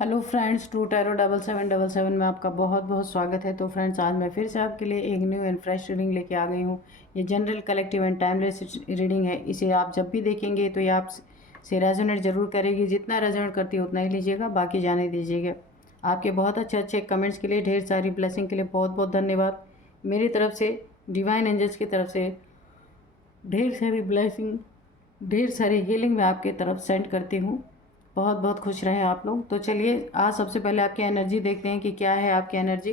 Hello friends, true tarot 7777 में आपका बहुत बहुत स्वागत है। तो फ्रेंड्स, आज मैं फिर से आपके लिए एक न्यू एंड फ्रेश रीडिंग लेके आ गई हूँ। ये general, collective and timeless reading है। इसे आप जब भी देखेंगे तो ये आप से रेजोनेट ज़रूर करेगी। जितना रेजोनेट करती है उतना ही लीजिएगा, बाकी जाने दीजिएगा। आपके बहुत अच्छे अच्छे कमेंट्स के लिए, ढेर सारी ब्लेसिंग के लिए बहुत बहुत धन्यवाद। मेरी तरफ से, डिवाइन एंजल्स की तरफ से ढेर सारी ब्लेसिंग, ढेर सारी हीलिंग मैं आपकी तरफ सेंड करती हूँ। बहुत बहुत खुश रहें आप लोग। तो चलिए, आज सबसे पहले आपकी एनर्जी देखते हैं कि क्या है आपकी एनर्जी।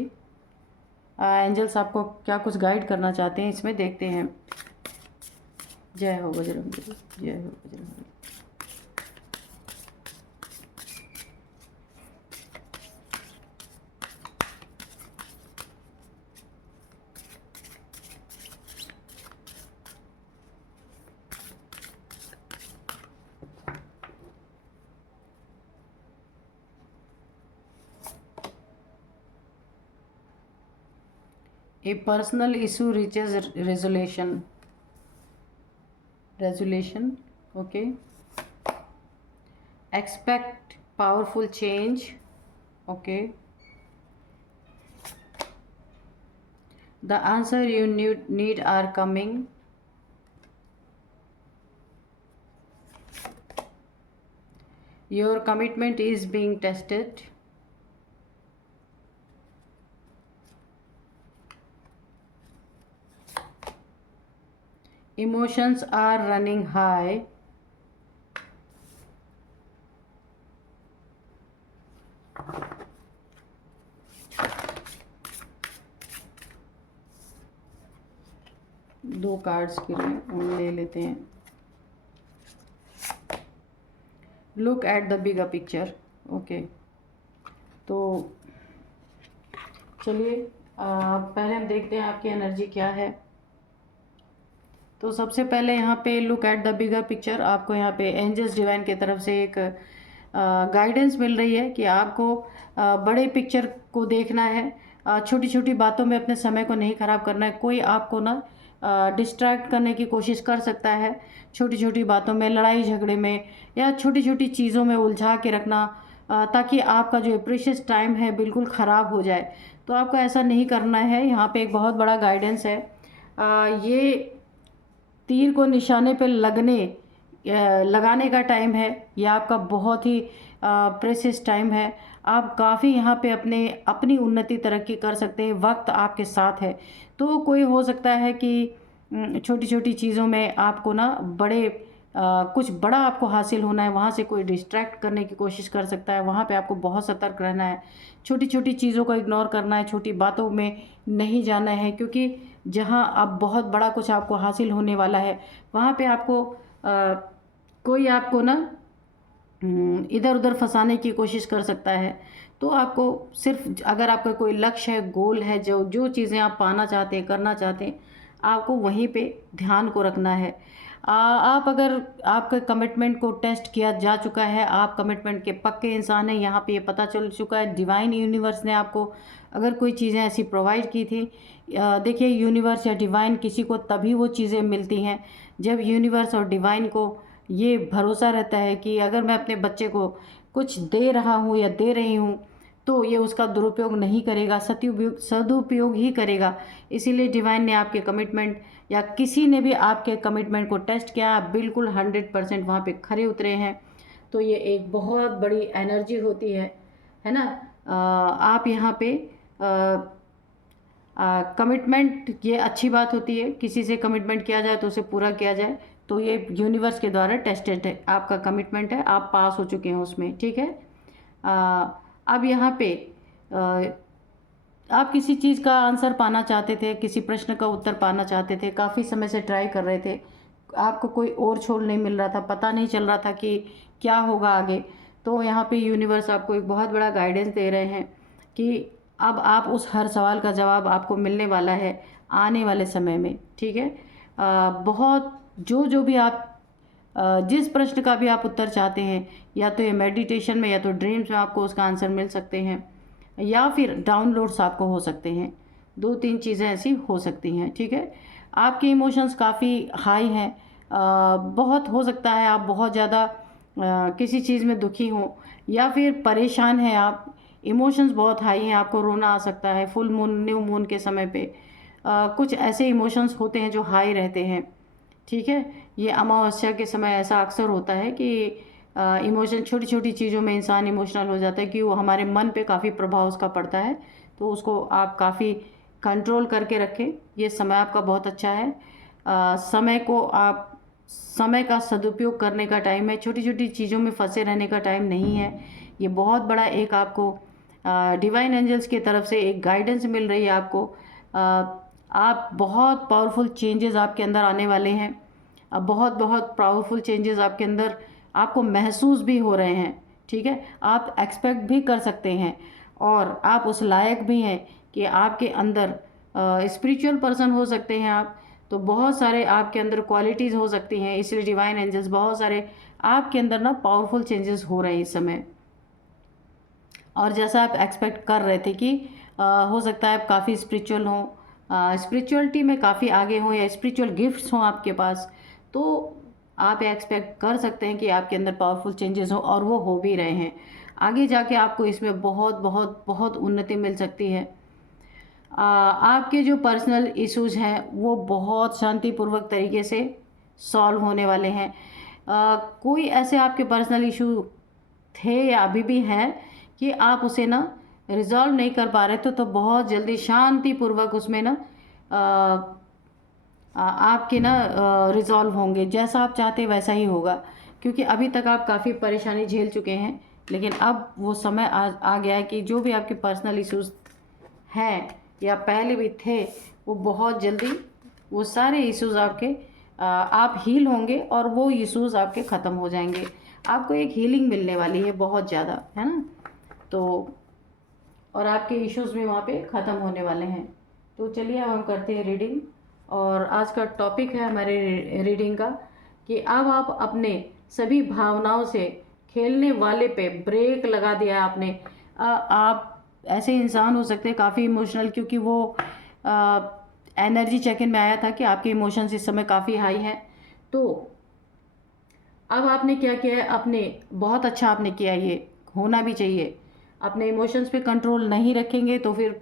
एंजल्स आपको क्या कुछ गाइड करना चाहते हैं, इसमें देखते हैं। जय हो बजरंगबली, जय हो Bajrangbali. A personal issue reaches resolution. Okay. Expect powerful change. Okay. The answer you need are coming. Your commitment is being tested. Emotions are running high. दो कार्ड्स के लिए ले लेते हैं। Look at the bigger picture. Okay, तो चलिए पहले हम देखते हैं आपकी एनर्जी क्या है। तो सबसे पहले यहाँ पे look at the bigger picture. आपको यहाँ पे एंजल्स डिवाइन की तरफ से एक गाइडेंस मिल रही है कि आपको बड़े पिक्चर को देखना है। छोटी छोटी बातों में अपने समय को नहीं ख़राब करना है। कोई आपको ना डिस्ट्रैक्ट करने की कोशिश कर सकता है, छोटी छोटी बातों में, लड़ाई झगड़े में, या छोटी छोटी चीज़ों में उलझा के रखना, ताकि आपका जो प्रीशियस टाइम है बिल्कुल ख़राब हो जाए। तो आपको ऐसा नहीं करना है। यहाँ पे एक बहुत बड़ा गाइडेंस है। ये तीर को निशाने पे लगाने का टाइम है। यह आपका बहुत ही प्रेशियस टाइम है। आप काफ़ी यहाँ पे अपनी उन्नति, तरक्की कर सकते हैं। वक्त आपके साथ है। तो कोई हो सकता है कि छोटी छोटी चीज़ों में आपको ना कुछ बड़ा आपको हासिल होना है, वहाँ से कोई डिस्ट्रैक्ट करने की कोशिश कर सकता है। वहाँ पे आपको बहुत सतर्क रहना है। छोटी छोटी चीज़ों को इग्नोर करना है, छोटी बातों में नहीं जाना है, क्योंकि जहाँ अब बहुत बड़ा कुछ आपको हासिल होने वाला है, वहाँ पे आपको कोई आपको ना इधर उधर फंसाने की कोशिश कर सकता है। तो आपको सिर्फ, अगर आपका कोई लक्ष्य है, गोल है, जो जो चीज़ें आप पाना चाहते हैं, करना चाहते हैं, आपको वहीं पे ध्यान को रखना है। आप अगर आपके कमिटमेंट को टेस्ट किया जा चुका है, आप कमिटमेंट के पक्के इंसान हैं, यहाँ पे ये पता चल चुका है। डिवाइन यूनिवर्स ने आपको अगर कोई चीज़ें ऐसी प्रोवाइड की थी, देखिए, यूनिवर्स या डिवाइन किसी को तभी वो चीज़ें मिलती हैं जब यूनिवर्स और डिवाइन को ये भरोसा रहता है कि अगर मैं अपने बच्चे को कुछ दे रहा हूँ या दे रही हूँ, तो ये उसका दुरुपयोग नहीं करेगा, सदुपयोग ही करेगा। इसीलिए डिवाइन ने आपके कमिटमेंट, या किसी ने भी आपके कमिटमेंट को टेस्ट किया, आप बिल्कुल 100% वहाँ पे खरे उतरे हैं। तो ये एक बहुत बड़ी एनर्जी होती है ना। आप यहाँ पे कमिटमेंट, ये अच्छी बात होती है। किसी से कमिटमेंट किया जाए तो उसे पूरा किया जाए। तो ये यूनिवर्स के द्वारा टेस्टेड है, आपका कमिटमेंट है, आप पास हो चुके हैं उसमें, ठीक है। अब यहाँ पे आप किसी चीज़ का आंसर पाना चाहते थे, किसी प्रश्न का उत्तर पाना चाहते थे, काफ़ी समय से ट्राई कर रहे थे, आपको कोई और छोड़ नहीं मिल रहा था, पता नहीं चल रहा था कि क्या होगा आगे। तो यहाँ पे यूनिवर्स आपको एक बहुत बड़ा गाइडेंस दे रहे हैं कि अब आप उस हर सवाल का जवाब आपको मिलने वाला है आने वाले समय में, ठीक है। बहुत जो भी आप जिस प्रश्न का भी आप उत्तर चाहते हैं, या तो ये मेडिटेशन में या तो ड्रीम्स में आपको उसका आंसर मिल सकते हैं, या फिर डाउनलोड्स आपको हो सकते हैं। 2-3 चीज़ें ऐसी हो सकती हैं, ठीक है। आपके इमोशंस काफ़ी हाई हैं। बहुत हो सकता है आप बहुत ज़्यादा किसी चीज़ में दुखी हो या फिर परेशान हैं आप, इमोशंस बहुत हाई हैं, आपको रोना आ सकता है फुल मून न्यू मून के समय पे। कुछ ऐसे इमोशंस होते हैं जो हाई रहते हैं, ठीक है। ये अमावस्या के समय ऐसा अक्सर होता है कि इमोशन, छोटी छोटी चीज़ों में इंसान इमोशनल हो जाता है कि वो हमारे मन पे काफ़ी प्रभाव उसका पड़ता है। तो उसको आप काफ़ी कंट्रोल करके रखें। ये समय आपका बहुत अच्छा है। समय को आप, समय का सदुपयोग करने का टाइम है, छोटी छोटी चीज़ों में फंसे रहने का टाइम नहीं है। ये बहुत बड़ा एक आपको डिवाइन एंजल्स की तरफ से एक गाइडेंस मिल रही है आपको। आप बहुत पावरफुल चेंजेस आपके अंदर आने वाले हैं। अब बहुत बहुत पावरफुल चेंजेस आपके अंदर आपको महसूस भी हो रहे हैं, ठीक है। आप एक्सपेक्ट भी कर सकते हैं और आप उस लायक भी हैं कि आपके अंदर स्पिरिचुअल पर्सन हो सकते हैं आप। तो बहुत सारे आपके अंदर क्वालिटीज़ हो सकती हैं, इसलिए डिवाइन एंजल्स बहुत सारे आपके अंदर ना पावरफुल चेंजेस हो रहे हैं इस समय। और जैसा आप एक्सपेक्ट कर रहे थे कि हो सकता है आप काफ़ी स्पिरिचुअल हों, स्पिरिचुअलिटी में काफ़ी आगे हों या स्पिरिचुअल गिफ्ट्स हों आपके पास, तो आप एक्सपेक्ट कर सकते हैं कि आपके अंदर पावरफुल चेंजेस हों और वो हो भी रहे हैं। आगे जाके आपको इसमें बहुत बहुत बहुत उन्नति मिल सकती है। आपके जो पर्सनल इश्यूज हैं वो बहुत शांतिपूर्वक तरीके से सॉल्व होने वाले हैं। कोई ऐसे आपके पर्सनल इशू थे या अभी भी हैं कि आप उसे ना रिजॉल्व नहीं कर पा रहे थे, तो बहुत जल्दी शांतिपूर्वक उसमें ना आपके ना रिजॉल्व होंगे। जैसा आप चाहते हैं वैसा ही होगा, क्योंकि अभी तक आप काफ़ी परेशानी झेल चुके हैं। लेकिन अब वो समय आ गया है कि जो भी आपके पर्सनल इश्यूज हैं या पहले भी थे, वो बहुत जल्दी वो सारे इश्यूज आपके आप हील होंगे और वो इश्यूज आपके ख़त्म हो जाएंगे। आपको एक हीलिंग मिलने वाली है बहुत ज़्यादा, है ना। तो और आपके इश्यूज भी वहाँ पे ख़त्म होने वाले हैं। तो चलिए अब हम करते हैं रीडिंग। और आज का टॉपिक है हमारे रीडिंग का कि अब आप अपने सभी भावनाओं से खेलने वाले पे ब्रेक लगा दिया है आपने। आप ऐसे इंसान हो सकते हैं काफ़ी इमोशनल, क्योंकि वो एनर्जी चेक इन में आया था कि आपके इमोशंस इस समय काफ़ी हाई हैं। तो अब आपने क्या किया है, अपने बहुत अच्छा आपने किया, ये होना भी चाहिए। अपने इमोशंस पे कंट्रोल नहीं रखेंगे तो फिर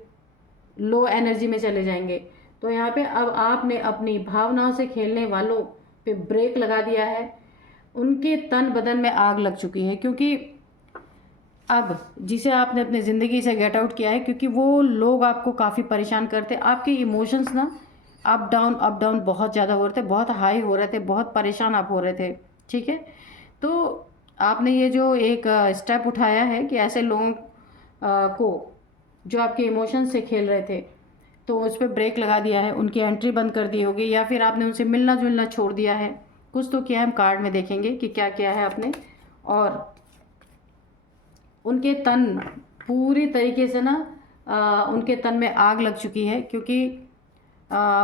लो एनर्जी में चले जाएंगे। तो यहाँ पे अब आपने अपनी भावनाओं से खेलने वालों पे ब्रेक लगा दिया है। उनके तन बदन में आग लग चुकी है, क्योंकि अब जिसे आपने अपनी ज़िंदगी से गेट आउट किया है, क्योंकि वो लोग आपको काफ़ी परेशान करते। आपके इमोशंस ना अप डाउन बहुत ज़्यादा हो रहे थे, बहुत हाई हो रहे थे, बहुत परेशान आप हो रहे थे, ठीक है। तो आपने ये जो एक स्टेप उठाया है कि ऐसे लोगों को जो आपके इमोशंस से खेल रहे थे, तो उस पर ब्रेक लगा दिया है, उनकी एंट्री बंद कर दी होगी या फिर आपने उनसे मिलना जुलना छोड़ दिया है। कुछ तो किया है, हम कार्ड में देखेंगे कि क्या किया है आपने। और उनके तन पूरी तरीके से ना उनके तन में आग लग चुकी है, क्योंकि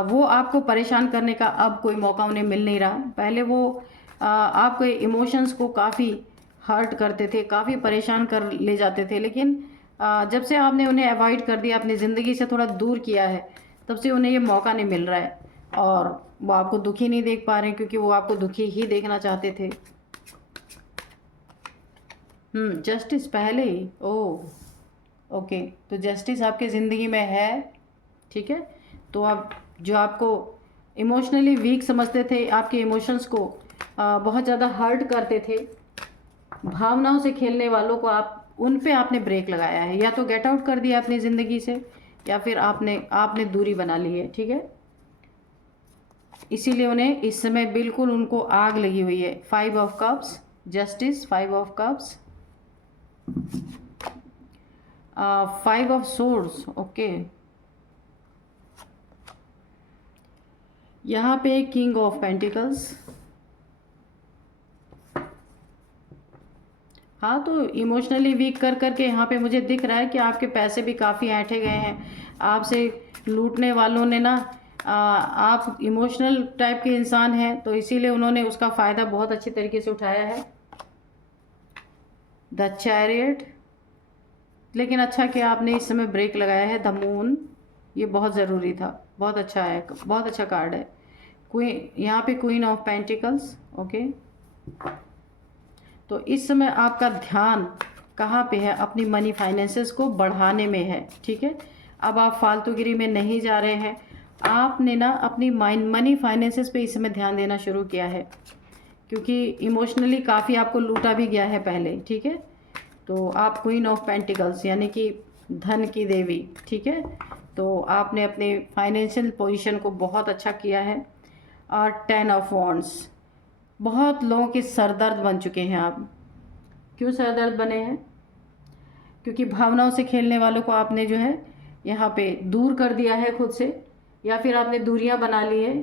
वो आपको परेशान करने का अब कोई मौका उन्हें मिल नहीं रहा। पहले वो आपके इमोशंस को काफ़ी हर्ट करते थे, काफ़ी परेशान कर ले जाते थे, लेकिन जब से आपने उन्हें अवॉइड कर दिया, अपनी ज़िंदगी से थोड़ा दूर किया है, तब से उन्हें ये मौका नहीं मिल रहा है और वो आपको दुखी नहीं देख पा रहे हैं, क्योंकि वो आपको दुखी ही देखना चाहते थे। जस्टिस पहले ही, ओह ओके। तो जस्टिस आपके ज़िंदगी में है, ठीक है। तो आप जो आपको इमोशनली वीक समझते थे, आपके इमोशंस को बहुत ज़्यादा हर्ट करते थे, भावनाओं से खेलने वालों को आप उन पे आपने ब्रेक लगाया है, या तो गेट आउट कर दिया अपनी ज़िंदगी से या फिर आपने दूरी बना ली है, ठीक है। इसीलिए उन्हें इस समय बिल्कुल उनको आग लगी हुई है। 5 of cups, justice, 5 of cups, 5 of swords, okay. यहाँ पे किंग ऑफ पेंटिकल्स। हाँ, तो इमोशनली वीक कर करके यहाँ पे मुझे दिख रहा है कि आपके पैसे भी काफ़ी ऐंठे गए हैं। आपसे लूटने वालों ने ना आप इमोशनल टाइप के इंसान हैं, तो इसीलिए उन्होंने उसका फ़ायदा बहुत अच्छे तरीके से उठाया है। द चैरियट, लेकिन अच्छा कि आपने इस समय ब्रेक लगाया है। द मून, ये बहुत ज़रूरी था, बहुत अच्छा है, बहुत अच्छा कार्ड है। क्वीन, यहाँ पे क्वीन ऑफ पेंटिकल्स, ओके। तो इस समय आपका ध्यान कहाँ पे है? अपनी मनी फाइनेंसेस को बढ़ाने में है, ठीक है। अब आप फालतूगिरी में नहीं जा रहे हैं, आपने ना अपनी मनी फाइनेंसेस पे इस समय ध्यान देना शुरू किया है, क्योंकि इमोशनली काफ़ी आपको लूटा भी गया है पहले, ठीक है। तो आप क्वीन ऑफ पेंटिकल्स यानी कि धन की देवी, ठीक है। तो आपने अपने फाइनेंशियल पोजीशन को बहुत अच्छा किया है। और 10 ऑफ वॉन्ड्स, बहुत लोगों के सरदर्द बन चुके हैं आप। क्यों सरदर्द बने हैं? क्योंकि भावनाओं से खेलने वालों को आपने जो है यहाँ पे दूर कर दिया है खुद से, या फिर आपने दूरियां बना ली है,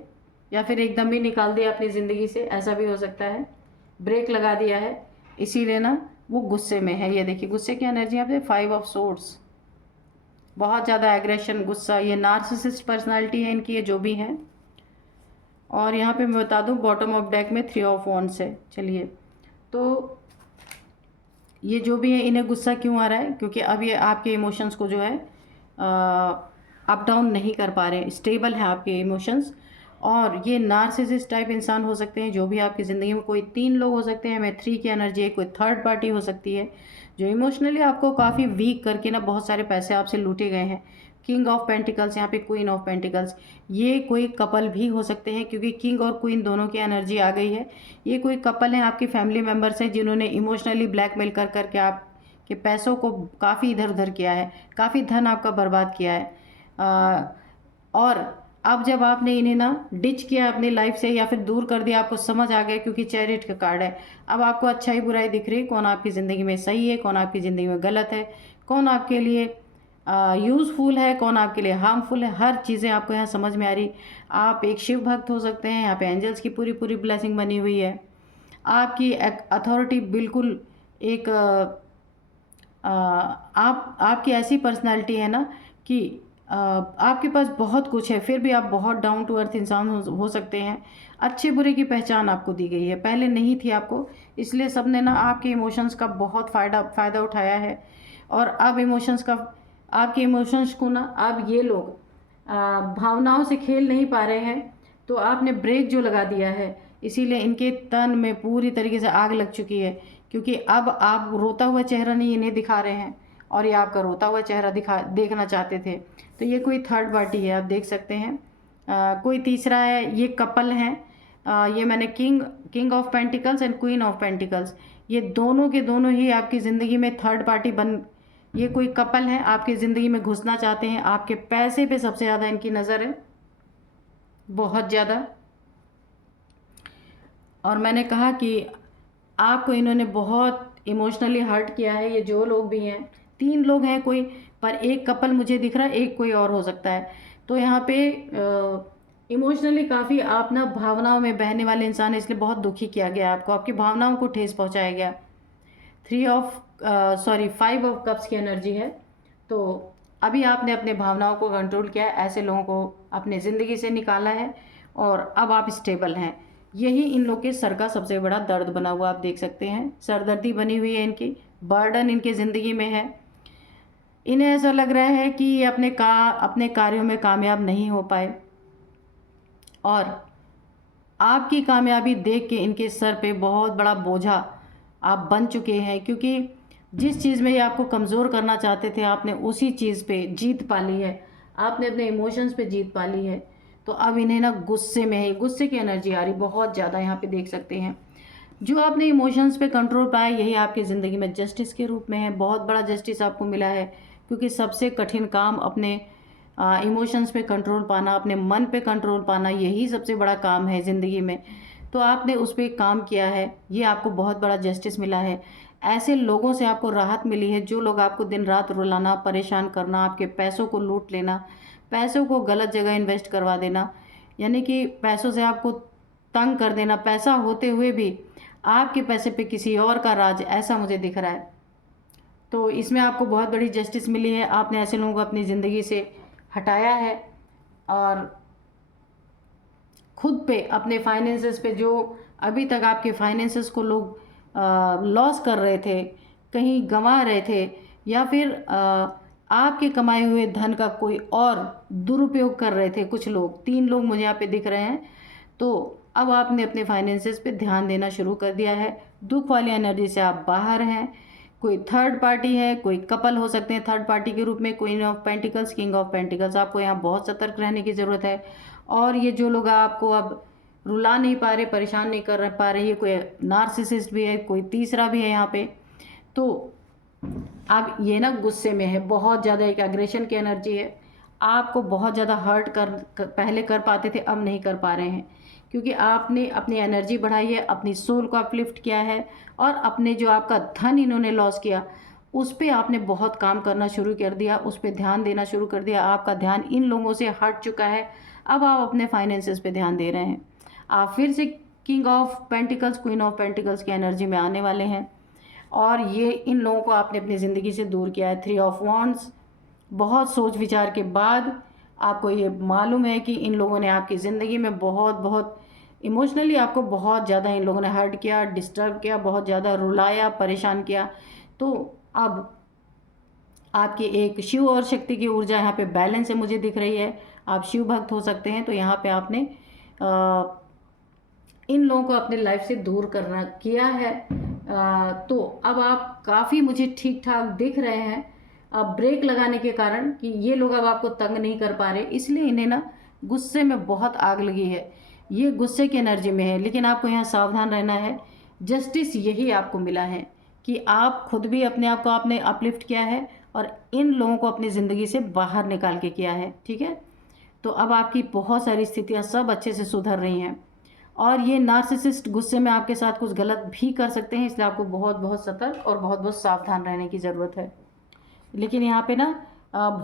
या फिर एकदम ही निकाल दिया अपनी ज़िंदगी से, ऐसा भी हो सकता है। ब्रेक लगा दिया है, इसीलिए ना वो गुस्से में है। ये देखिए गुस्से की एनर्जी यहाँ पे 5 ऑफ सोर्ड्स, बहुत ज़्यादा एग्रेशन, गुस्सा, ये नार्सिसिस्ट पर्सनालिटी है इनकी, ये जो भी हैं। और यहाँ पे मैं बता दूँ बॉटम ऑफ डेक में 3 ऑफ वॉन्ड्स है। चलिए, तो ये जो भी है इन्हें गुस्सा क्यों आ रहा है? क्योंकि अब ये आपके इमोशंस को जो है अप डाउन नहीं कर पा रहे हैं, स्टेबल है आपके इमोशंस। और ये नार्सिसिस्ट टाइप इंसान हो सकते हैं जो भी आपकी ज़िंदगी में, कोई 3 लोग हो सकते हैं, मैं 3 की एनर्जी है, कोई थर्ड पार्टी हो सकती है जो इमोशनली आपको काफ़ी वीक करके ना बहुत सारे पैसे आपसे लूटे गए हैं। किंग ऑफ पेंटिकल्स, यहाँ पे क्वीन ऑफ पेंटिकल्स, ये कोई कपल भी हो सकते हैं क्योंकि किंग और क्वीन दोनों की एनर्जी आ गई है। ये कोई कपल हैं, आपके फैमिली मेम्बर्स हैं जिन्होंने इमोशनली ब्लैकमेल कर करके आपके पैसों को काफ़ी इधर उधर किया है, काफ़ी धन आपका बर्बाद किया है। और अब जब आपने इन्हें ना डिच किया अपनी लाइफ से या फिर दूर कर दिया, आपको समझ आ गया क्योंकि चैरिट का कार्ड है। अब आपको अच्छाई बुराई दिख रही है, कौन आपकी ज़िंदगी में सही है, कौन आपकी ज़िंदगी में गलत है, कौन आपके लिए यूज़फुल है, कौन आपके लिए हार्मफुल है, हर चीज़ें आपको यहाँ समझ में आ रही। आप एक शिव भक्त हो सकते हैं, यहाँ पे एंजल्स की पूरी पूरी ब्लेसिंग बनी हुई है। आपकी अथॉरिटी बिल्कुल एक आपकी ऐसी पर्सनालिटी है ना कि आपके पास बहुत कुछ है, फिर भी आप बहुत डाउन टू अर्थ इंसान हो सकते हैं। अच्छे बुरे की पहचान आपको दी गई है, पहले नहीं थी आपको, इसलिए सबने ना आपके इमोशंस का बहुत फ़ायदा उठाया है। और अब इमोशंस का, आपके इमोशंस को ना अब ये लोग भावनाओं से खेल नहीं पा रहे हैं, तो आपने ब्रेक जो लगा दिया है, इसीलिए इनके तन में पूरी तरीके से आग लग चुकी है। क्योंकि अब आप रोता हुआ चेहरा नहीं इन्हें दिखा रहे हैं, और ये आपका रोता हुआ चेहरा देखना चाहते थे। तो ये कोई थर्ड पार्टी है, आप देख सकते हैं। कोई तीसरा है, ये कपल हैं। ये मैंने king of pentacles and queen of pentacles, ये दोनों के दोनों ही आपकी ज़िंदगी में थर्ड पार्टी ये कोई कपल है, आपकी ज़िंदगी में घुसना चाहते हैं। आपके पैसे पे सबसे ज़्यादा इनकी नज़र है, बहुत ज़्यादा। और मैंने कहा कि आपको इन्होंने बहुत इमोशनली हर्ट किया है, ये जो लोग भी हैं। 3 लोग हैं कोई, पर एक कपल मुझे दिख रहा है, एक कोई और हो सकता है। तो यहाँ पे इमोशनली काफ़ी आप ना भावनाओं में बहने वाले इंसान है, इसलिए बहुत दुखी किया गया आपको, आपकी भावनाओं को ठेस पहुँचाया गया। 5 ऑफ कप्स की एनर्जी है। तो अभी आपने अपने भावनाओं को कंट्रोल किया है, ऐसे लोगों को अपने ज़िंदगी से निकाला है, और अब आप स्टेबल हैं। यही इन लोग के सर का सबसे बड़ा दर्द बना हुआ आप देख सकते हैं, सरदर्दी बनी हुई है इनकी, बर्डन इनके ज़िंदगी में है। इन्हें ऐसा लग रहा है कि ये अपने कार्यों में कामयाब नहीं हो पाए, और आपकी कामयाबी देख के इनके सर पे बहुत बड़ा बोझा आप बन चुके हैं। क्योंकि जिस चीज़ में ये आपको कमज़ोर करना चाहते थे, आपने उसी चीज़ पे जीत पा ली है, आपने अपने इमोशंस पे जीत पा ली है। तो अब इन्हें ना गुस्से में है, गुस्से की एनर्जी आ रही बहुत ज़्यादा, यहाँ पे देख सकते हैं। जो आपने इमोशंस पे कंट्रोल पाया, यही आपकी ज़िंदगी में जस्टिस के रूप में है, बहुत बड़ा जस्टिस आपको मिला है। क्योंकि सबसे कठिन काम अपने इमोशंस पे कंट्रोल पाना, अपने मन पे कंट्रोल पाना, यही सबसे बड़ा काम है ज़िंदगी में। तो आपने उस पर काम किया है, ये आपको बहुत बड़ा जस्टिस मिला है। ऐसे लोगों से आपको राहत मिली है जो लोग आपको दिन रात रुलाना, परेशान करना, आपके पैसों को लूट लेना, पैसों को गलत जगह इन्वेस्ट करवा देना, यानी कि पैसों से आपको तंग कर देना, पैसा होते हुए भी आपके पैसे पे किसी और का राज, ऐसा मुझे दिख रहा है। तो इसमें आपको बहुत बड़ी जस्टिस मिली है, आपने ऐसे लोगों को अपनी ज़िंदगी से हटाया है, और खुद पे, अपने फाइनेंसेस पे, जो अभी तक आपके फाइनेंसेस को लोग लॉस कर रहे थे, कहीं गंवा रहे थे, या फिर आपके कमाए हुए धन का कोई और दुरुपयोग कर रहे थे कुछ लोग, 3 लोग मुझे यहाँ पे दिख रहे हैं। तो अब आपने अपने फाइनेंसेस पे ध्यान देना शुरू कर दिया है। दुख वाली एनर्जी से आप बाहर हैं। कोई थर्ड पार्टी है, कोई कपल हो सकते हैं थर्ड पार्टी के रूप में, queen of pentacles, king of pentacles. आपको यहाँ बहुत सतर्क रहने की ज़रूरत है। और ये जो लोग आपको अब रुला नहीं पा रहे, परेशान नहीं कर पा रहे, ये कोई नार्सिसिस्ट भी है, कोई तीसरा भी है यहाँ पे, तो अब ये ना गुस्से में है, बहुत ज़्यादा एक एग्रेशन की एनर्जी है। आपको बहुत ज़्यादा हर्ट पहले कर पाते थे, अब नहीं कर पा रहे हैं, क्योंकि आपने अपनी एनर्जी बढ़ाई है, अपनी सोल को अपलिफ्ट किया है, और अपने जो आपका धन इन्होंने लॉस किया उस पर आपने बहुत काम करना शुरू कर दिया, उस पर ध्यान देना शुरू कर दिया। आपका ध्यान इन लोगों से हट चुका है, अब आप अपने फाइनेंसेस पे ध्यान दे रहे हैं। आप फिर से king of pentacles, queen of pentacles की एनर्जी में आने वाले हैं, और ये इन लोगों को आपने अपनी ज़िंदगी से दूर किया है। 3 ऑफ वॉन्ड्स, बहुत सोच विचार के बाद आपको ये मालूम है कि इन लोगों ने आपकी ज़िंदगी में बहुत बहुत इमोशनली आपको बहुत ज़्यादा इन लोगों ने हर्ट किया, डिस्टर्ब किया, बहुत ज़्यादा रुलाया, परेशान किया। तो अब आपकी एक शिव और शक्ति की ऊर्जा यहाँ पे बैलेंस है, मुझे दिख रही है। आप शिव भक्त हो सकते हैं, तो यहाँ पे आपने इन लोगों को अपने लाइफ से दूर करना किया है। तो अब आप काफ़ी मुझे ठीक ठाक दिख रहे हैं। अब ब्रेक लगाने के कारण कि ये लोग अब आपको तंग नहीं कर पा रहे, इसलिए इन्हें ना गुस्से में बहुत आग लगी है, ये गुस्से की एनर्जी में है। लेकिन आपको यहाँ सावधान रहना है। जस्टिस यही आपको मिला है कि आप खुद भी अपने आप को आपने अपलिफ्ट किया है और इन लोगों को अपनी ज़िंदगी से बाहर निकाल के किया है, ठीक है। तो अब आपकी बहुत सारी स्थितियाँ सब अच्छे से सुधर रही हैं, और ये नार्सिसिस्ट गुस्से में आपके साथ कुछ गलत भी कर सकते हैं, इसलिए आपको बहुत बहुत सतर्क और बहुत बहुत सावधान रहने की ज़रूरत है। लेकिन यहाँ पे ना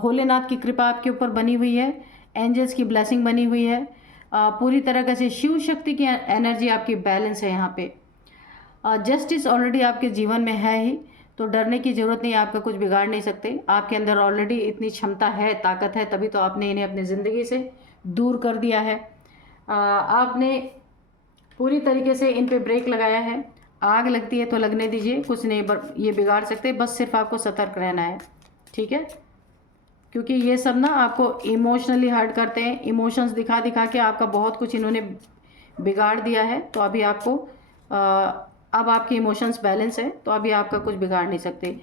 भोलेनाथ की कृपा आपके ऊपर बनी हुई है, एंजल्स की ब्लेसिंग बनी हुई है, पूरी तरह से शिव शक्ति की एनर्जी आपकी बैलेंस है यहाँ पे। जस्टिस ऑलरेडी आपके जीवन में है ही, तो डरने की ज़रूरत नहीं, आपका कुछ बिगाड़ नहीं सकते। आपके अंदर ऑलरेडी इतनी क्षमता है, ताकत है, तभी तो आपने इन्हें अपनी ज़िंदगी से दूर कर दिया है। आपने पूरी तरीके से इन पे ब्रेक लगाया है। आग लगती है तो लगने दीजिए, कुछ नहीं ये बिगाड़ सकते, बस सिर्फ आपको सतर्क रहना है, ठीक है। क्योंकि ये सब ना आपको इमोशनली हर्ट करते हैं, इमोशंस दिखा दिखा के आपका बहुत कुछ इन्होंने बिगाड़ दिया है। तो अभी आपको अब आपके इमोशंस बैलेंस है, तो अभी आपका कुछ बिगाड़ नहीं सकते।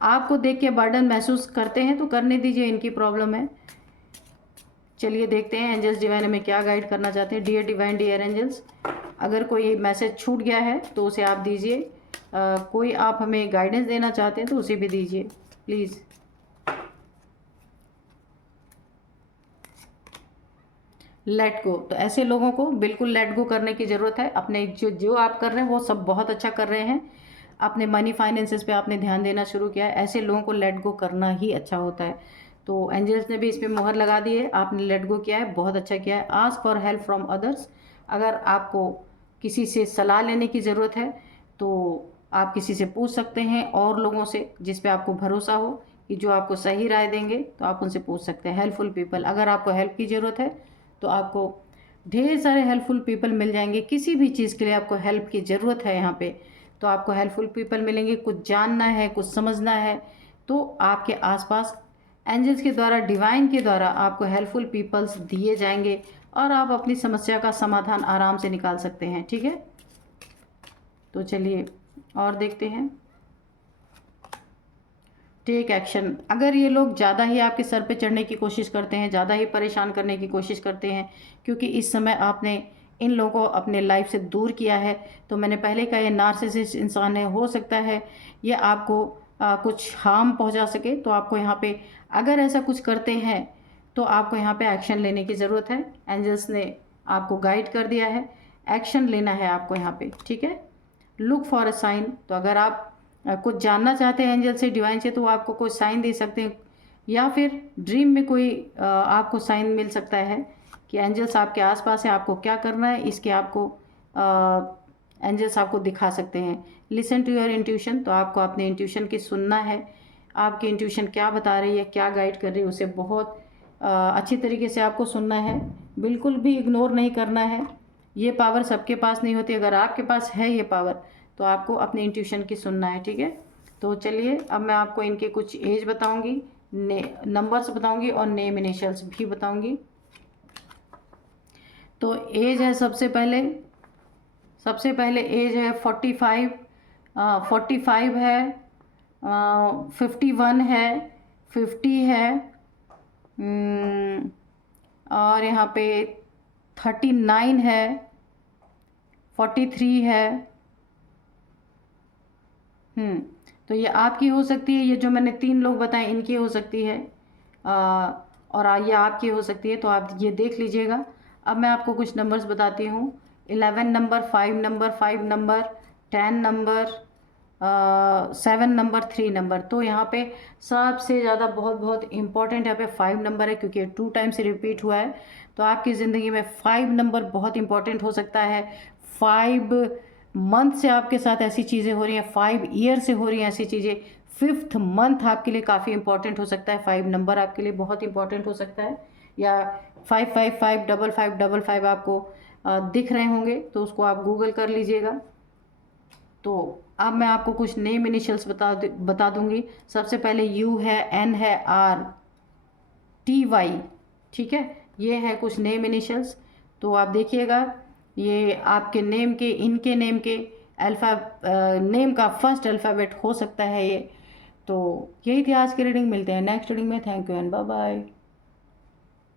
आपको देख के बर्डन महसूस करते हैं तो करने दीजिए, इनकी प्रॉब्लम है। चलिए देखते हैं एंजल्स डिवाइन हमें क्या गाइड करना चाहते हैं। डियर डिवाइन, डियर एंजल्स, अगर कोई मैसेज छूट गया है तो उसे आप दीजिए। कोई आप हमें गाइडेंस देना चाहते हैं तो उसे भी दीजिए प्लीज़। लेट गो, तो ऐसे लोगों को बिल्कुल लेट गो करने की ज़रूरत है। अपने जो आप कर रहे हैं वो सब बहुत अच्छा कर रहे हैं, अपने मनी फाइनेंसेस पे आपने ध्यान देना शुरू किया है, ऐसे लोगों को लेट गो करना ही अच्छा होता है। तो एंजल्स ने भी इस पर मोहर लगा दी है, आपने लेट गो किया है, बहुत अच्छा किया है। Ask for help from others, अगर आपको किसी से सलाह लेने की ज़रूरत है तो आप किसी से पूछ सकते हैं, और लोगों से जिस पे आपको भरोसा हो कि जो आपको सही राय देंगे, तो आप उनसे पूछ सकते हैं। हेल्पफुल पीपल, अगर आपको हेल्प की ज़रूरत है तो आपको ढेर सारे हेल्पफुल पीपल मिल जाएंगे। किसी भी चीज़ के लिए आपको हेल्प की ज़रूरत है यहाँ पे, तो आपको हेल्पफुल पीपल मिलेंगे। कुछ जानना है, कुछ समझना है, तो आपके आसपास एंजल्स के द्वारा, डिवाइन के द्वारा आपको हेल्पफुल पीपल्स दिए जाएंगे, और आप अपनी समस्या का समाधान आराम से निकाल सकते हैं, ठीक है। तो चलिए और देखते हैं। टेक एक्शन, अगर ये लोग ज़्यादा ही आपके सर पे चढ़ने की कोशिश करते हैं, ज़्यादा ही परेशान करने की कोशिश करते हैं, क्योंकि इस समय आपने इन लोगों को अपने लाइफ से दूर किया है, तो मैंने पहले कहा ये नार्सिसिस्ट इंसान है, हो सकता है ये आपको कुछ हार्म पहुंचा सके। तो आपको यहाँ पे अगर ऐसा कुछ करते हैं तो आपको यहाँ पे एक्शन लेने की ज़रूरत है। एंजल्स ने आपको गाइड कर दिया है, एक्शन लेना है आपको यहाँ पे, ठीक है। लुक फॉर अ साइन, तो अगर आप कुछ जानना चाहते हैं एंजल से, डिवाइन से, तो वो आपको कोई साइन दे सकते हैं, या फिर ड्रीम में कोई आपको साइन मिल सकता है कि एंजल्स आपके आसपास है, आपको क्या करना है, इसके आपको एंजल्स आपको दिखा सकते हैं। लिसन टू योर इंट्यूशन, तो आपको अपने इंट्यूशन की सुनना है, आपकी इंट्यूशन क्या बता रही है, क्या गाइड कर रही है, उसे बहुत अच्छी तरीके से आपको सुनना है, बिल्कुल भी इग्नोर नहीं करना है। ये पावर सबके पास नहीं होती, अगर आपके पास है ये पावर तो आपको अपने इंट्यूशन की सुनना है, ठीक है। तो चलिए अब मैं आपको इनके कुछ एज बताऊंगी, नंबर्स बताऊंगी, और नेम इनिशियल्स भी बताऊंगी। तो एज है सबसे पहले एज है 45, 45 है, 51 है, 50 है, और यहाँ पे 39 है, 43 है। तो ये आपकी हो सकती है, ये जो मैंने 3 लोग बताए इनकी हो सकती है, और ये आपकी हो सकती है, तो आप ये देख लीजिएगा। अब मैं आपको कुछ नंबर्स बताती हूँ। 11 number, 5 number, 5 number, 10 number, 7 number, 3 number. तो यहाँ पे सबसे ज़्यादा बहुत इम्पॉर्टेंट यहाँ पे 5 नंबर है, क्योंकि 2 टाइम से रिपीट हुआ है। तो आपकी ज़िंदगी में 5 नंबर बहुत इम्पॉर्टेंट हो सकता है। 5 मंथ से आपके साथ ऐसी चीज़ें हो रही हैं, 5 ईयर से हो रही हैं ऐसी चीज़ें, 5th मंथ आपके लिए काफ़ी इंपॉर्टेंट हो सकता है। 5 नंबर आपके लिए बहुत इंपॉर्टेंट हो सकता है, या 555555 आपको दिख रहे होंगे, तो उसको आप गूगल कर लीजिएगा। तो अब मैं आपको कुछ नेम इनिशियल्स बता दूंगी। सबसे पहले यू है, एन है, आर, टी, वाई, ठीक है, ये है कुछ नेम इनिशियल्स। तो आप देखिएगा, ये आपके नेम के, इनके नेम के नेम का फर्स्ट अल्फ़ाबेट हो सकता है ये। तो यही थी आज की रीडिंग, मिलते हैं नेक्स्ट रीडिंग में। Thank you and bye bye.